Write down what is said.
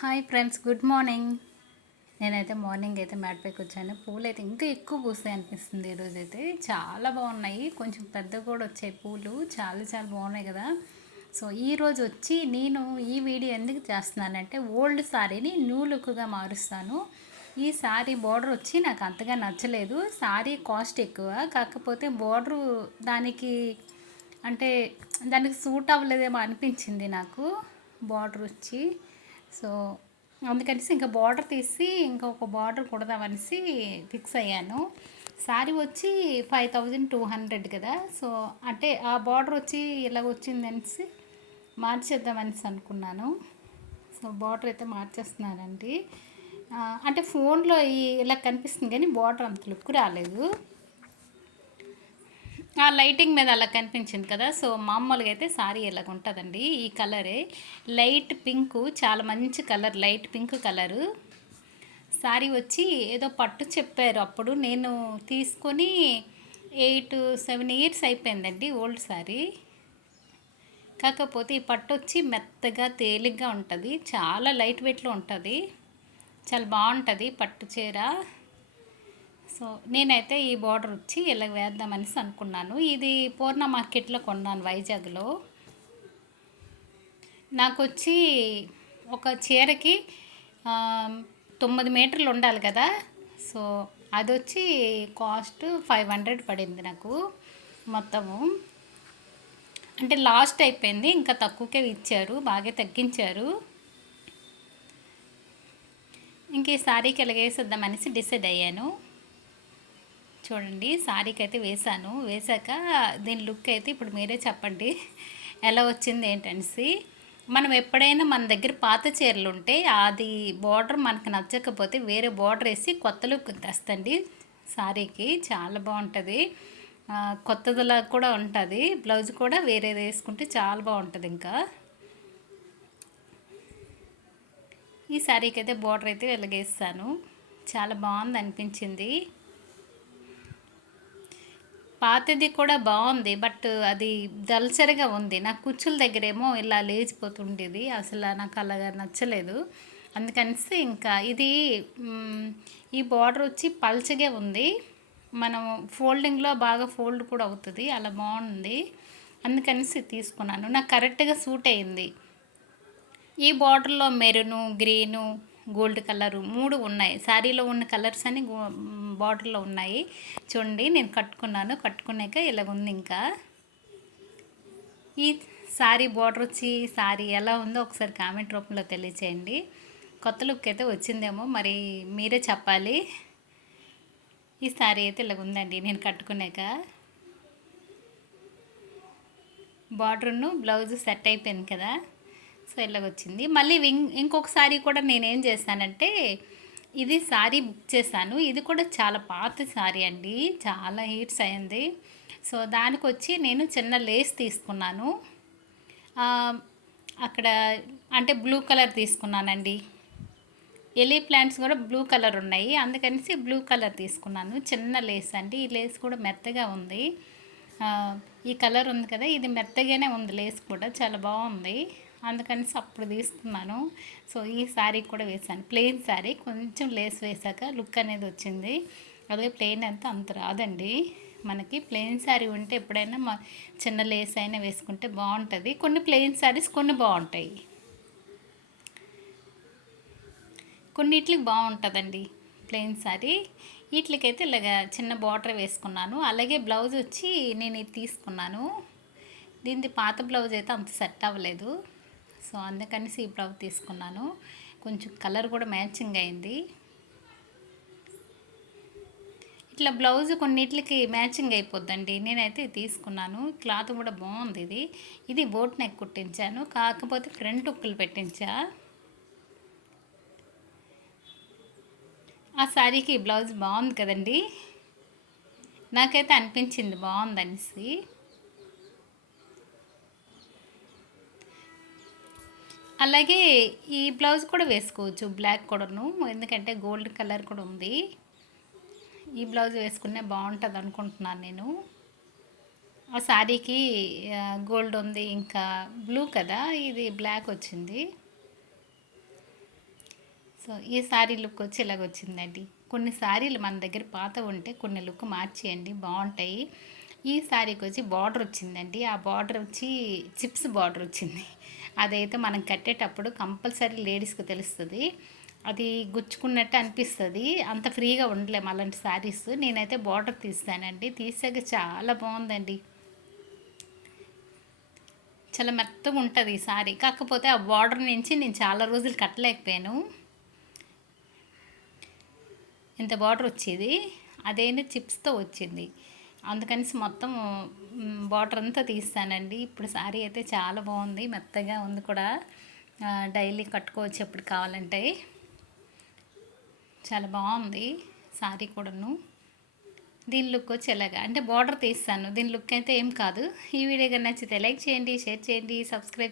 Hi friends good morning. నేనైతే morning అయితే మ్యాట్పైకి వచ్చాను. పూలు అయితే ఇంకా ఎక్కువ పూస్తాయి అనిపిస్తుంది ఈరోజు అయితే చాలా బాగున్నాయి. కొంచెం పెద్ద కూడా వచ్చాయి పూలు. చాలా చాలా బాగున్నాయి కదా. సో ఈరోజు వచ్చి నేను ఈ వీడియో ఎందుకు చేస్తున్నానంటే ఓల్డ్ శారీని న్యూ లుక్గా మారుస్తాను. ఈ సారీ బార్డర్ వచ్చి నాకు అంతగా నచ్చలేదు. సారీ కాస్ట్ ఎక్కువ. కాకపోతే బార్డరు దానికి అంటే దానికి సూట్ అవ్వలేదేమో అనిపించింది నాకు. బార్డర్ వచ్చి సో అందుకనేసి ఇంకా బార్డర్ తీసి ఇంకొక బార్డర్ కుడదామనేసి ఫిక్స్ అయ్యాను. శారీ వచ్చి ఫైవ్ థౌజండ్ టూ హండ్రెడ్ కదా. సో అంటే ఆ బార్డర్ వచ్చి ఇలా వచ్చిందనేసి మార్చేద్దామనేసి అనుకున్నాను. సో బార్డర్ అయితే మార్చేస్తున్నానండి అంటే ఫోన్లో ఇలా కనిపిస్తుంది కానీ బార్డర్ అంత లుక్ రాలేదు. ఆ లైటింగ్ మీద అలా కనిపించింది కదా సో మామూలుగా అయితే సారీ ఇలాగ ఉంటుందండి ఈ కలరే. లైట్ పింక్ చాలా మంచి colour light pink colour. Sari వచ్చి ఏదో పట్టు చెప్పారు అప్పుడు నేను తీసుకొని ఎయిట్ సెవెన్ ఇయర్స్ అయిపోయిందండి ఓల్డ్ సారీ. కాకపోతే ఈ పట్టు వచ్చి మెత్తగా తేలిగ్గా ఉంటుంది చాలా లైట్ వెయిట్లో ఉంటుంది చాలా బాగుంటుంది పట్టు చీర. సో నేనైతే ఈ బార్డర్ వచ్చి ఇలా వేద్దామనేసి అనుకున్నాను. ఇది పూర్ణ మార్కెట్లో కొన్నాను వైజాగ్లో. నాకు వచ్చి ఒక చీరకి తొమ్మిది మీటర్లు ఉండాలి కదా. సో అది వచ్చి కాస్ట్ ఫైవ్ హండ్రెడ్ పడింది నాకు మొత్తము. అంటే లాస్ట్ అయిపోయింది ఇంకా తక్కువకే ఇచ్చారు బాగా తగ్గించారు. ఇంక ఈ సారీకి ఇలా వేసేద్దామనేసి డిసైడ్ అయ్యాను. చూడండి శారీకి అయితే వేసాను వేసాక దీని లుక్ అయితే ఇప్పుడు మీరే చెప్పండి. ఎలా వచ్చింది ఏంటనేసి మనం ఎప్పుడైనా మన దగ్గర పాత చీరలు ఉంటే అది బార్డర్ మనకు నచ్చకపోతే వేరే బార్డర్ వేసి కొత్త లుక్ తెస్తండి. శారీకి చాలా బాగుంటుంది. కొత్తదిలా కూడా ఉంటుంది. బ్లౌజ్ కూడా వేరేది వేసుకుంటే చాలా బాగుంటుంది ఇంకా. ఈ శారీకి అయితే బార్డర్ అయితే వెలగేస్తాను చాలా బాగుంది అనిపించింది. పాతది కూడా బాగుంది బట్ అది దల్సరిగా ఉంది. నా కుచ్చుల దగ్గరేమో ఇలా లేచిపోతుండేది అసలు నాకు అలాగా నచ్చలేదు. అందుకని ఇంకా ఇది ఈ బార్డర్ వచ్చి పల్చగా ఉంది. మనం ఫోల్డింగ్లో బాగా ఫోల్డ్ కూడా అవుతుంది అలా బాగుంది. అందుకనేసి తీసుకున్నాను. నాకు కరెక్ట్గా సూట్ అయింది. ఈ బార్డర్లో మెరూను గ్రీను గోల్డ్ కలరు మూడు ఉన్నాయి. శారీలో ఉన్న కలర్స్ అని బాటిల్లో ఉన్నాయి. చూడండి నేను కట్టుకున్నాను. కట్టుకున్నాక ఇలాగుంది ఇంకా. ఈ శారీ బార్డర్ వచ్చి శారీ ఎలా ఉందో ఒకసారి కామెంట్ రూపంలో తెలియచేయండి. కొత్త లుక్ అయితే వచ్చిందేమో మరి మీరే చెప్పాలి. ఈ శారీ అయితే ఇలాగుందండి నేను కట్టుకున్నాక. బార్డర్ను బ్లౌజ్ సెట్ అయిపోయింది కదా. సో ఇలాగ వచ్చింది. మళ్ళీ ఇం- ఇంకొక సారీ కూడా నేనేం చేశానంటే ఇది సారీ బుక్ చేశాను. ఇది కూడా చాలా పాత సారీ అండి. చాలా హీట్స్ అయింది. సో దానికి వచ్చి నేను చిన్న లేస్ తీసుకున్నాను. అక్కడ అంటే బ్లూ కలర్ తీసుకున్నానండి. ఎలీ ప్లాంట్స్ కూడా బ్లూ కలర్ ఉన్నాయి. అందుకనేసి బ్లూ కలర్ తీసుకున్నాను. చిన్న లేస్ అండి. ఈ లేస్ కూడా మెత్తగా ఉంది. ఈ కలర్ ఉంది కదా ఇది మెత్తగానే ఉంది లేస్ కూడా. చాలా బాగుంది. అందుకనేసి అప్పుడు తీసుకున్నాను సో ఈ శారీ కూడా వేసాను ప్లెయిన్ శారీ కొంచెం లేస్ వేసాక లుక్ అనేది వచ్చింది. అదే ప్లెయిన్ అంతా అంత రాదండి. మనకి ప్లెయిన్ శారీ ఉంటే ఎప్పుడైనా మా చిన్న లేస్ అయినా వేసుకుంటే బాగుంటుంది. కొన్ని ప్లెయిన్ శారీస్ కొన్ని బాగుంటాయి. కొన్నిట్లకి బాగుంటుందండి ప్లెయిన్ శారీ. వీటికైతే ఇలాగ చిన్న బార్డర్ వేసుకున్నాను. అలాగే బ్లౌజ్ వచ్చి నేను ఇది తీసుకున్నాను. దీనిది పాత బ్లౌజ్ అయితే అంత సెట్ అవ్వలేదు. సో అందుకనేసి ఈ బ్లౌజ్ తీసుకున్నాను. కొంచెం కలర్ కూడా మ్యాచింగ్ అయింది. ఇట్లా బ్లౌజ్ కొన్నిటికి మ్యాచింగ్ అయిపోద్దండి. నేనైతే తీసుకున్నాను. క్లాత్ కూడా బాగుంది ఇది. ఇది బోట్ నెక్ కుట్టించాను. కాకపోతే ఫ్రంట్ ఉక్కులు పెట్టించా. ఆ శారీకి బ్లౌజ్ బాగుంది కదండి. నాకైతే అనిపించింది బాగుందనేసి. అలాగే ఈ బ్లౌజ్ కూడా వేసుకోవచ్చు బ్లాక్ కూడాను. ఎందుకంటే గోల్డ్ కలర్ కూడా ఉంది. ఈ బ్లౌజ్ వేసుకునే బాగుంటుంది అనుకుంటున్నాను నేను. ఆ శారీకి గోల్డ్ ఉంది ఇంకా బ్లూ కదా ఇది బ్లాక్ వచ్చింది. సో ఈ శారీ లుక్ వచ్చి ఇలాగ వచ్చిందండి. కొన్ని శారీలు మన దగ్గర పాత ఉంటే కొన్ని లుక్ మార్చేయండి బాగుంటాయి. ఈ శారీకి వచ్చి బార్డర్ వచ్చిందండి. ఆ బార్డర్ వచ్చి చిప్స్ బార్డర్ వచ్చింది. అదైతే మనం కట్టేటప్పుడు కంపల్సరీ లేడీస్కి తెలుస్తుంది. అది గుచ్చుకున్నట్టు అనిపిస్తుంది. అంత ఫ్రీగా ఉండలేము అలాంటి శారీస్ నేనైతే బార్డర్ తీస్తానండి. తీసాక చాలా బాగుందండి. చాలా మెత్తగా ఉంటుంది ఈ సారీ. కాకపోతే ఆ బార్డర్ నుంచి నేను చాలా రోజులు కట్టలేకపోయాను. ఇంత బార్డర్ వచ్చేది. అదేంటి చిప్స్తో వచ్చింది. అందుకని మొత్తం బార్డర్ అంతా తీస్తానండి. ఇప్పుడు సారీ అయితే చాలా బాగుంది మెత్తగా ఉంది కూడా. డైలీ కట్టుకోవచ్చు ఎప్పుడు కావాలంటే. చాలా బాగుంది సారీ కూడాను. దీని లుక్ వచ్చి ఎలాగా అంటే బార్డర్ తీస్తాను. దీని లుక్ అయితే ఏం కాదు. ఈ వీడియో కానీ నచ్చితే లైక్ చేయండి షేర్ చేయండి సబ్స్క్రైబ్